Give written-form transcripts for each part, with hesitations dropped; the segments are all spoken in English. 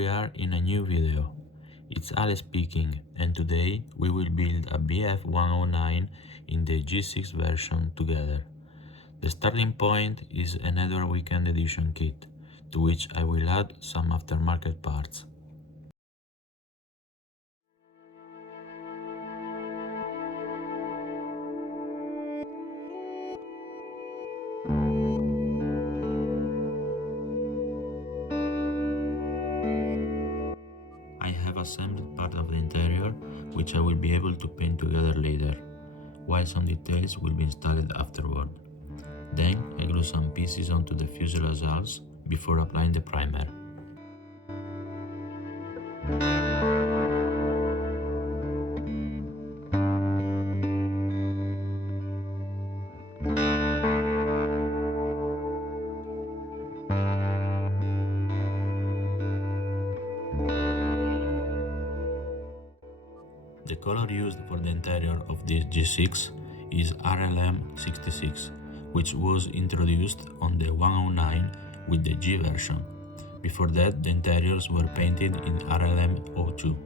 we are in a new video. It's Ale speaking, and today we will build a BF-109 in the G6 version together. The starting point is an Eduard Weekend Edition kit, to which I will add some aftermarket parts. I have assembled part of the interior, which I will be able to paint together later, while some details will be installed afterward. Then I glue some pieces onto the fuselage hulls before applying the primer. The color used for the interior of this G6 is RLM66, which was introduced on the 109 with the G version. Before that, the interiors were painted in RLM02.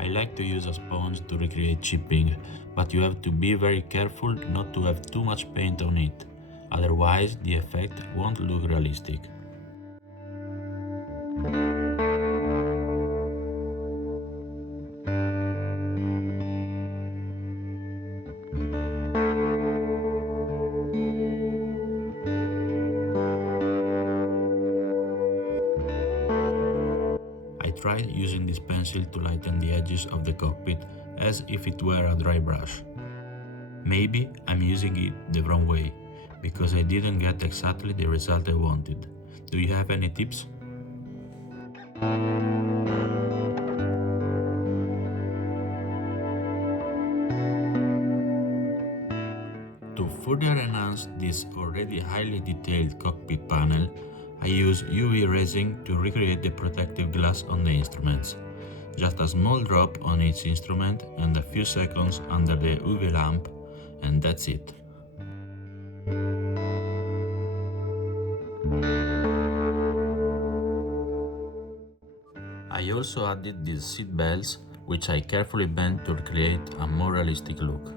I like to use a sponge to recreate chipping, but you have to be very careful not to have too much paint on it, otherwise the effect won't look realistic. I tried using this pencil to lighten the edges of the cockpit as if it were a dry brush. Maybe I'm using it the wrong way, because I didn't get exactly the result I wanted. Do you have any tips? To further enhance this already highly detailed cockpit panel, I use UV resin to recreate the protective glass on the instruments. Just a small drop on each instrument and a few seconds under the UV lamp, and that's it. I also added these seat belts, which I carefully bent to create a more realistic look.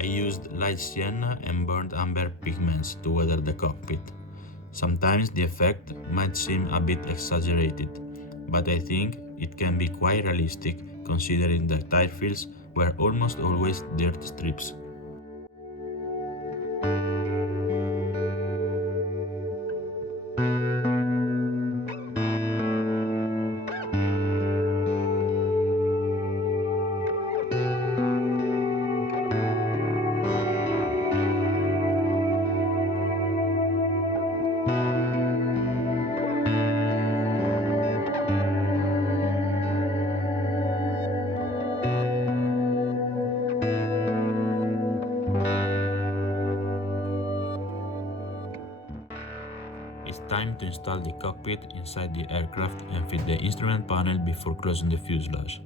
I used light sienna and burnt amber pigments to weather the cockpit. Sometimes the effect might seem a bit exaggerated, but I think it can be quite realistic considering the tire fields were almost always dirt strips. It's time to install the cockpit inside the aircraft and fit the instrument panel before closing the fuselage.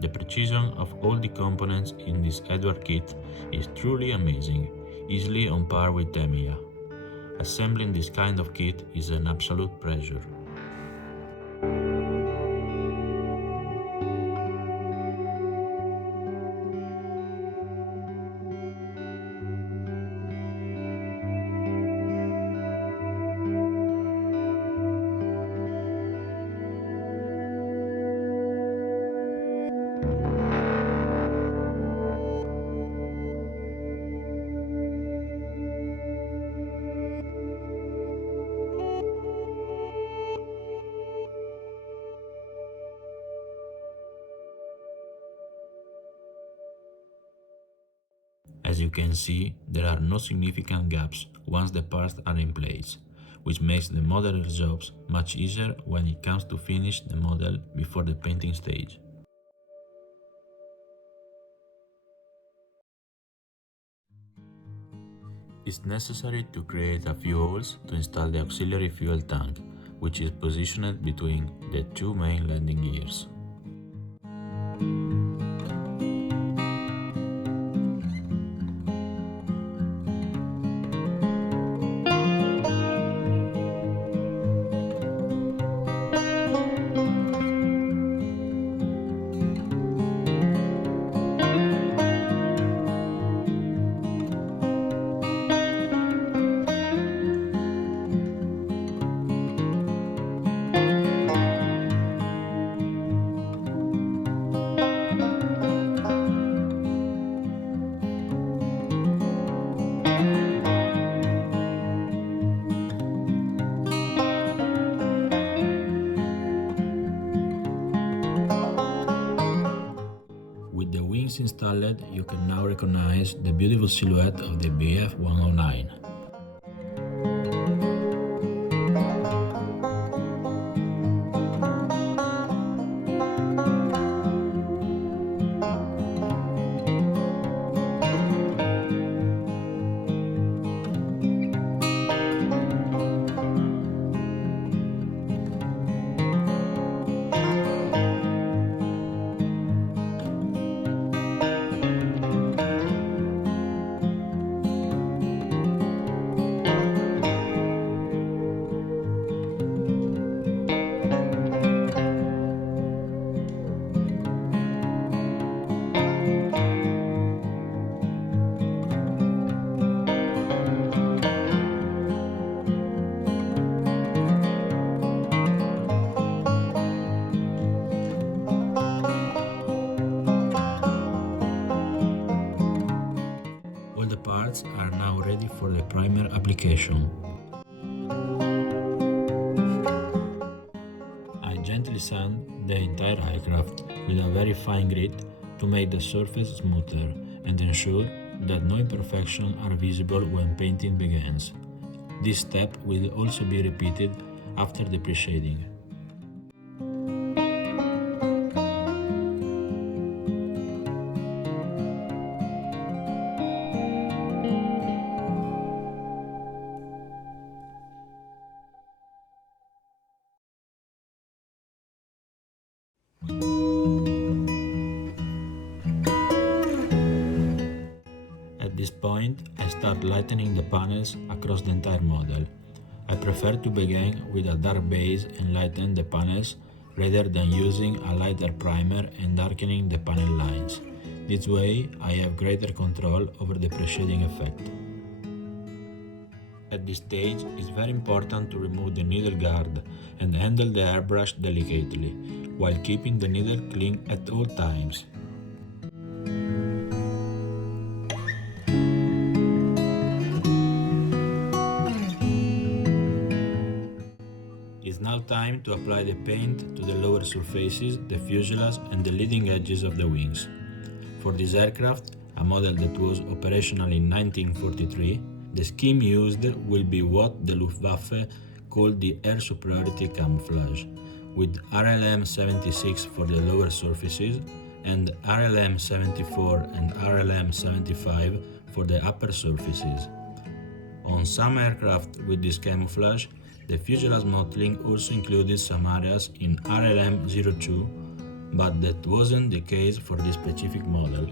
The precision of all the components in this Eduard kit is truly amazing, easily on par with Tamiya. Assembling this kind of kit is an absolute pleasure. As you can see, there are no significant gaps once the parts are in place, which makes the modeler's jobs much easier when it comes to finish the model before the painting stage. It's necessary to create a few holes to install the auxiliary fuel tank, which is positioned between the two main landing gears. With the wings installed, you can now recognize the beautiful silhouette of the BF-109. All the parts are now ready for the primer application. I gently sand the entire aircraft with a very fine grit to make the surface smoother and ensure that no imperfections are visible when painting begins. This step will also be repeated after the pre-shading. At this point, I start lightening the panels across the entire model. I prefer to begin with a dark base and lighten the panels rather than using a lighter primer and darkening the panel lines. This way, I have greater control over the pre-shading effect. At this stage, it's very important to remove the needle guard and handle the airbrush delicately, while keeping the needle clean at all times. It's now time to apply the paint to the lower surfaces, the fuselage and the leading edges of the wings. For this aircraft, a model that was operational in 1943, the scheme used will be what the Luftwaffe called the air superiority camouflage, with RLM-76 for the lower surfaces and RLM-74 and RLM-75 for the upper surfaces. On some aircraft with this camouflage, the fuselage mottling also included some areas in RLM-02, but that wasn't the case for this specific model.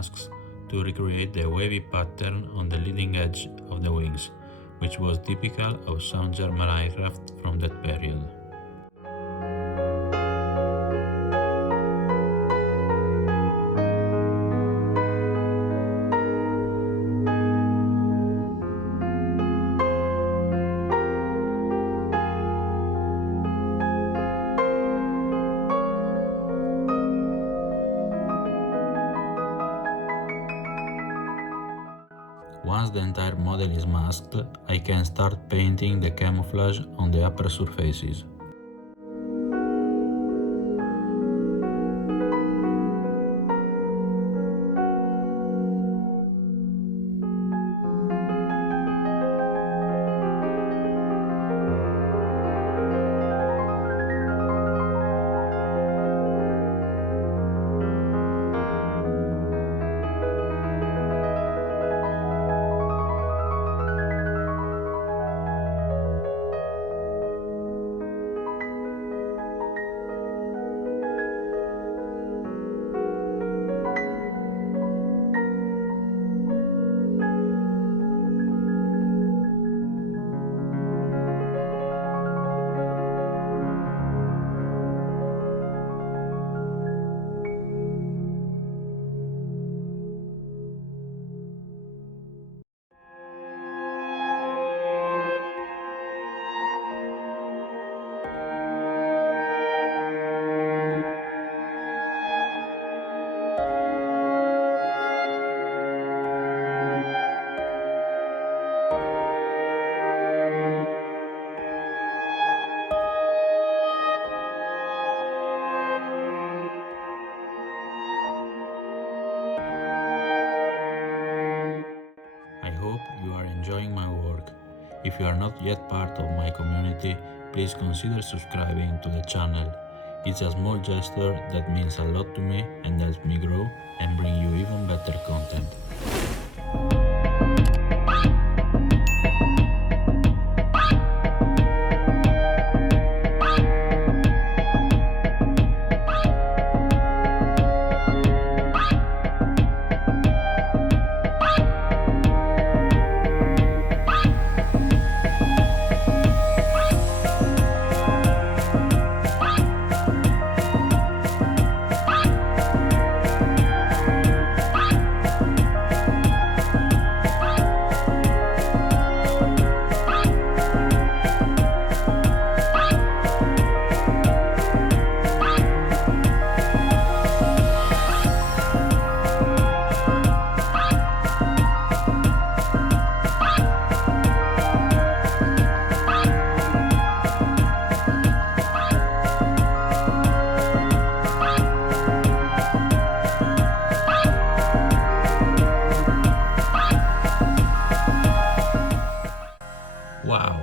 masks to recreate the wavy pattern on the leading edge of the wings, which was typical of some German aircraft from that period. Once the entire model is masked, I can start painting the camouflage on the upper surfaces. I hope you are enjoying my work. If you are not yet part of my community, please consider subscribing to the channel. It's a small gesture that means a lot to me and helps me grow and bring you even better content. Wow,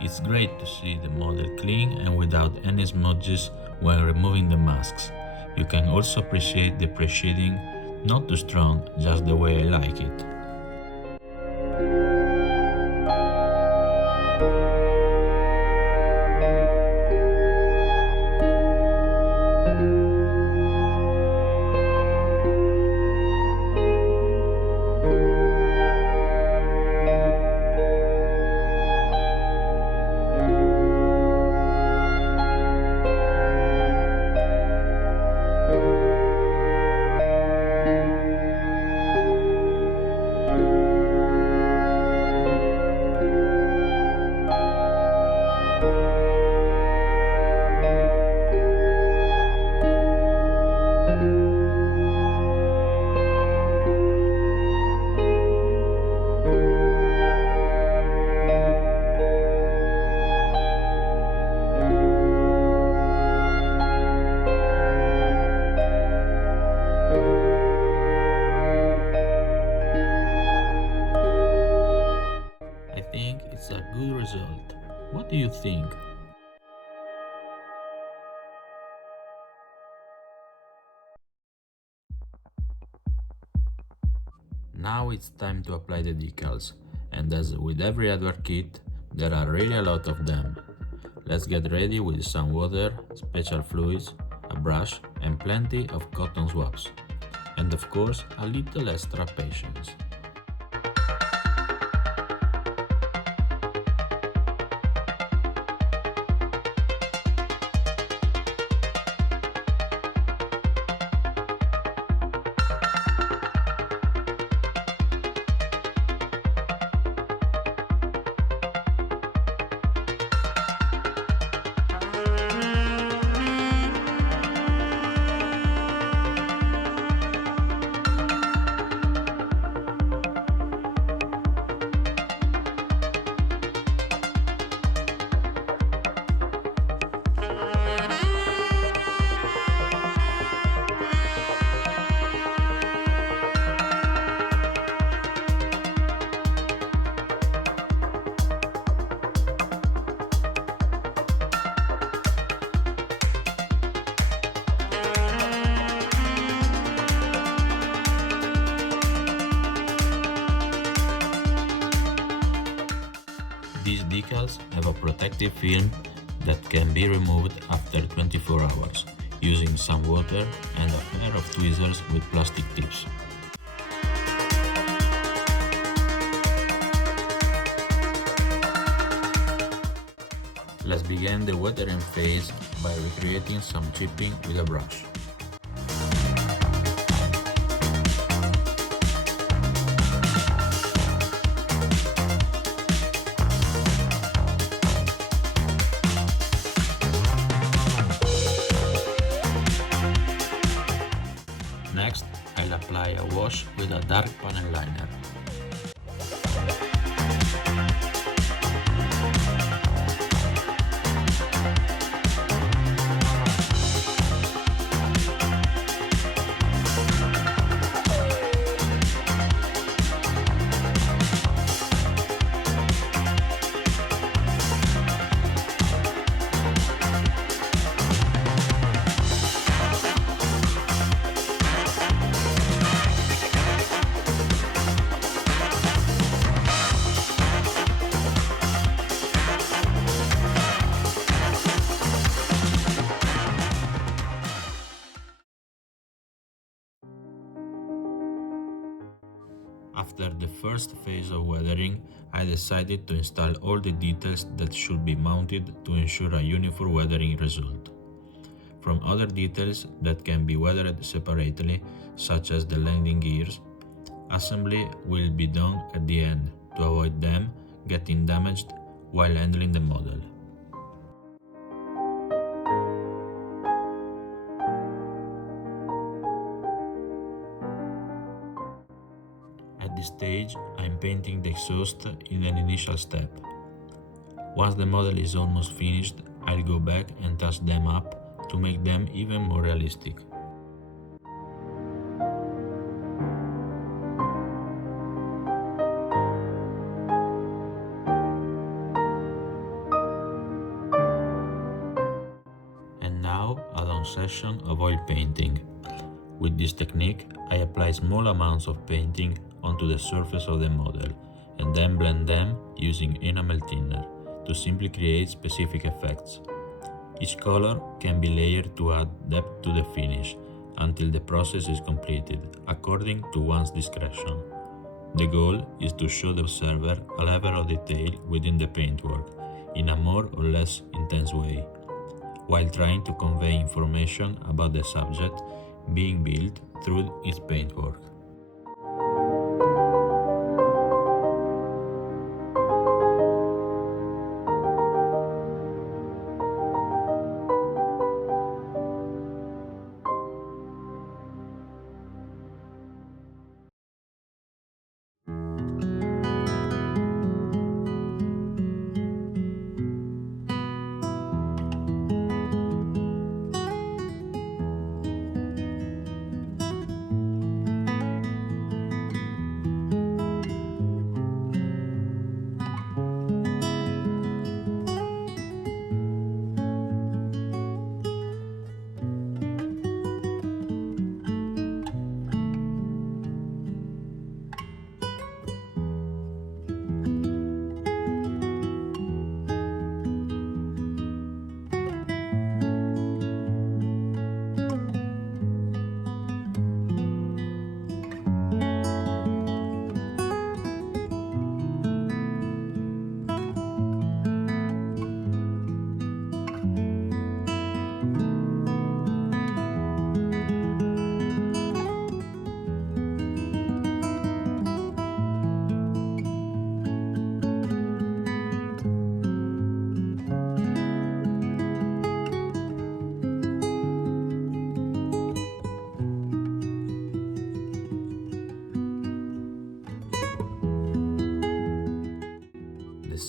it's great to see the model clean and without any smudges when removing the masks. You can also appreciate the pre-sheathing, not too strong, just the way I like it. It's a good result. What do you think? Now it's time to apply the decals, and as with every Eduard kit, there are really a lot of them. Let's get ready with some water, special fluids, a brush and plenty of cotton swabs. And of course, a little extra patience. These decals have a protective film that can be removed after 24 hours using some water and a pair of tweezers with plastic tips. Let's begin the weathering phase by recreating some chipping with a brush. Next, I'll apply a wash with a dark panel liner. After the first phase of weathering, I decided to install all the details that should be mounted to ensure a uniform weathering result. From other details that can be weathered separately, such as the landing gears, assembly will be done at the end to avoid them getting damaged while handling the model. At this stage, I'm painting the exhaust in an initial step. Once the model is almost finished, I'll go back and touch them up to make them even more realistic. And now, a long session of oil painting. With this technique, I apply small amounts of painting onto the surface of the model and then blend them using enamel thinner to simply create specific effects. Each color can be layered to add depth to the finish until the process is completed, according to one's discretion. The goal is to show the observer a level of detail within the paintwork in a more or less intense way, while trying to convey information about the subject being built through its paintwork.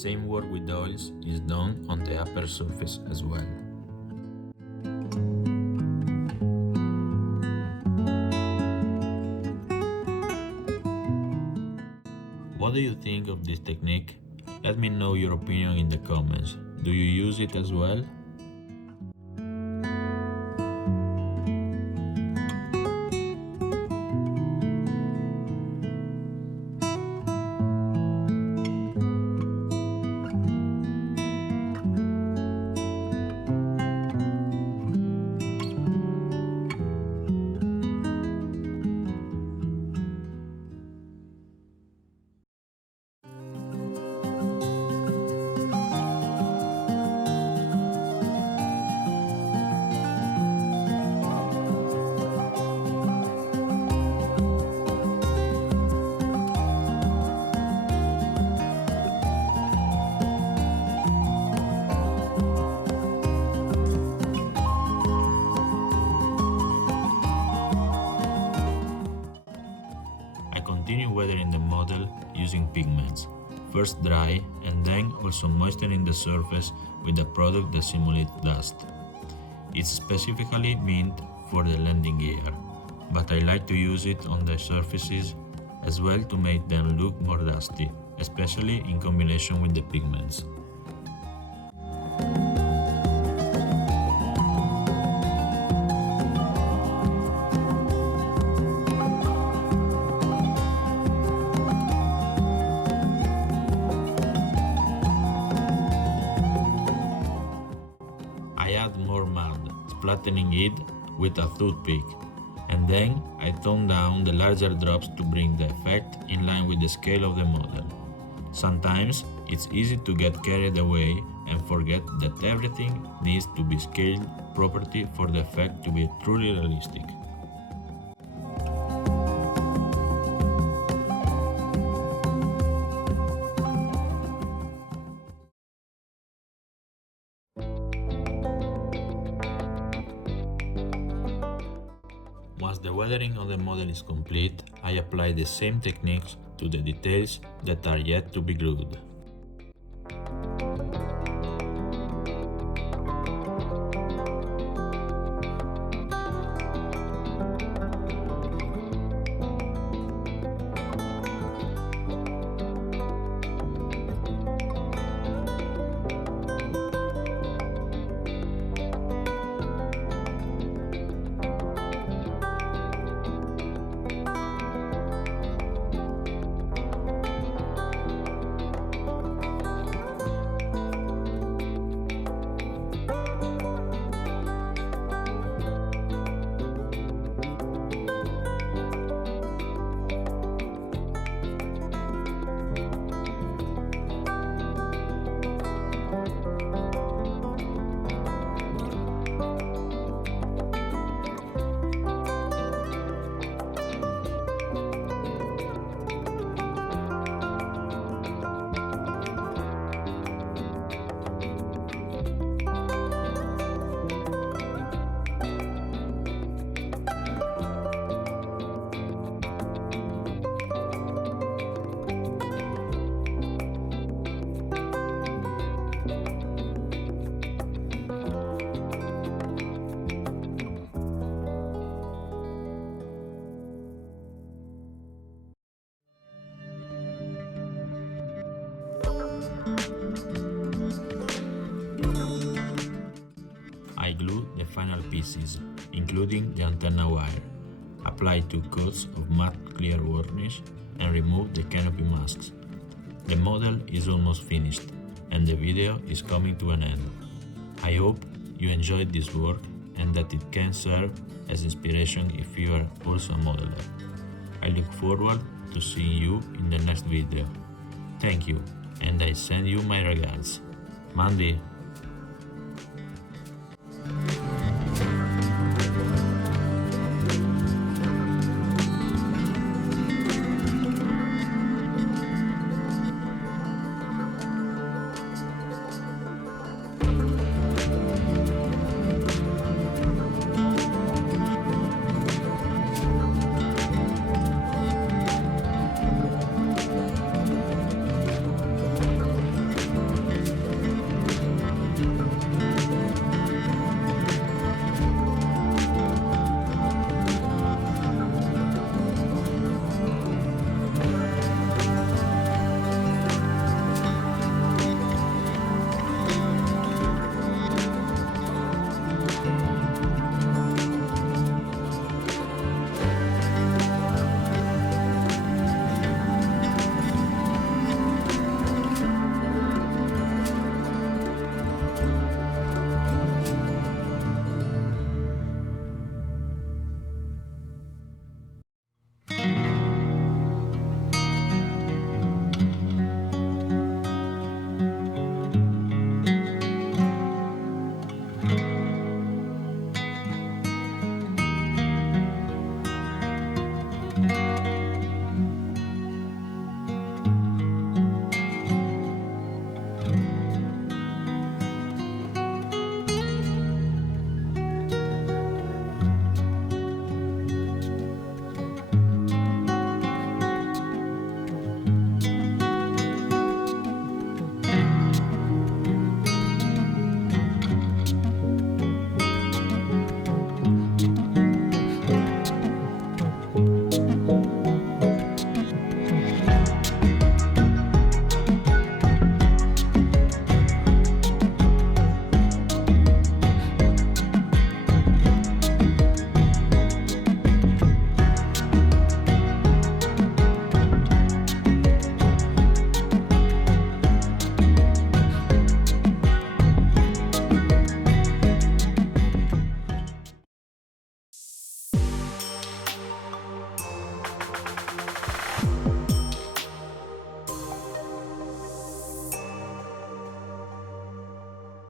same work with oils is done on the upper surface as well. What do you think of this technique? Let me know your opinion in the comments. Do you use it as well? Continue weathering the model using pigments, first dry and then also moistening the surface with a product that simulates dust. It's specifically meant for the landing gear, but I like to use it on the surfaces as well to make them look more dusty, especially in combination with the pigments. I add more mud, flattening it with a toothpick, and then I tone down the larger drops to bring the effect in line with the scale of the model. Sometimes it's easy to get carried away and forget that everything needs to be scaled properly for the effect to be truly realistic. Once the weathering of the model is complete, I apply the same techniques to the details that are yet to be glued. I glue the final pieces, including the antenna wire, apply 2 coats of matte clear varnish and remove the canopy masks. The model is almost finished and the video is coming to an end. I hope you enjoyed this work and that it can serve as inspiration if you are also a modeler. I look forward to seeing you in the next video. Thank you, and I send you my regards. Mandy.